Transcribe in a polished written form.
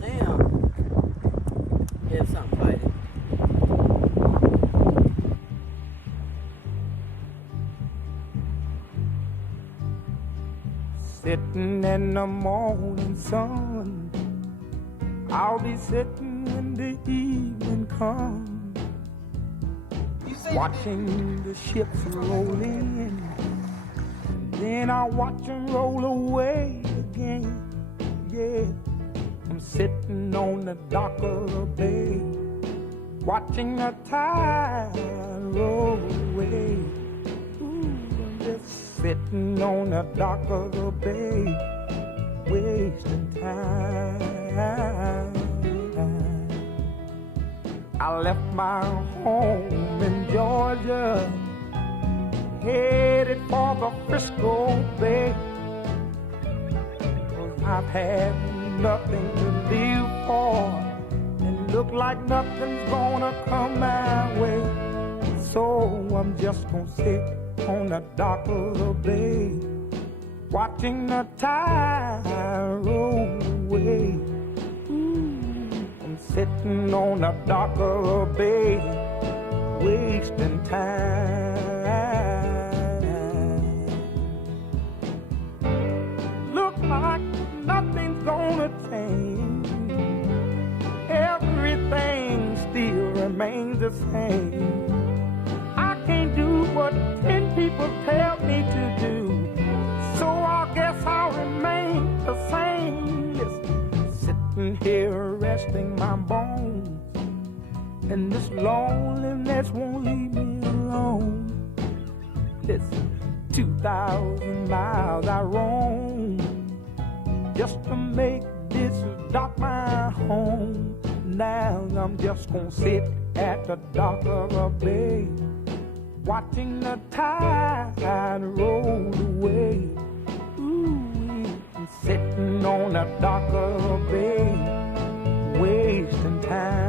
Damn. Had something fighting. Sitting in the morning sun, I'll be sitting when the evening comes, watching the ships roll in. Then I watch them roll away again. Yeah, I'm sitting on the dock of the bay, watching the tide roll away. Ooh, I'm just sitting on the dock of the bay, wasting time. I left my home in Georgia, headed for the Frisco Bay. 'Cause I've had nothing to live for, and look like nothing's gonna come my way. So I'm just gonna sit on the dock of the bay, watching the tide roll away. Ooh, I'm sitting on the dock of the bay, wasting time. Look like nothing's gonna change. Everything still remains the same. I can't do what 10 people tell me to do, so I guess I'll remain the same. Listen, sitting here resting my bones, and this loneliness won't leave me alone. Listen, 2,000 miles I roam just to make this dock my home. Now I'm just gonna sit at the dock of a bay, watching the tide roll away. Ooh, I'm sitting on the dock of a bay, wasting time.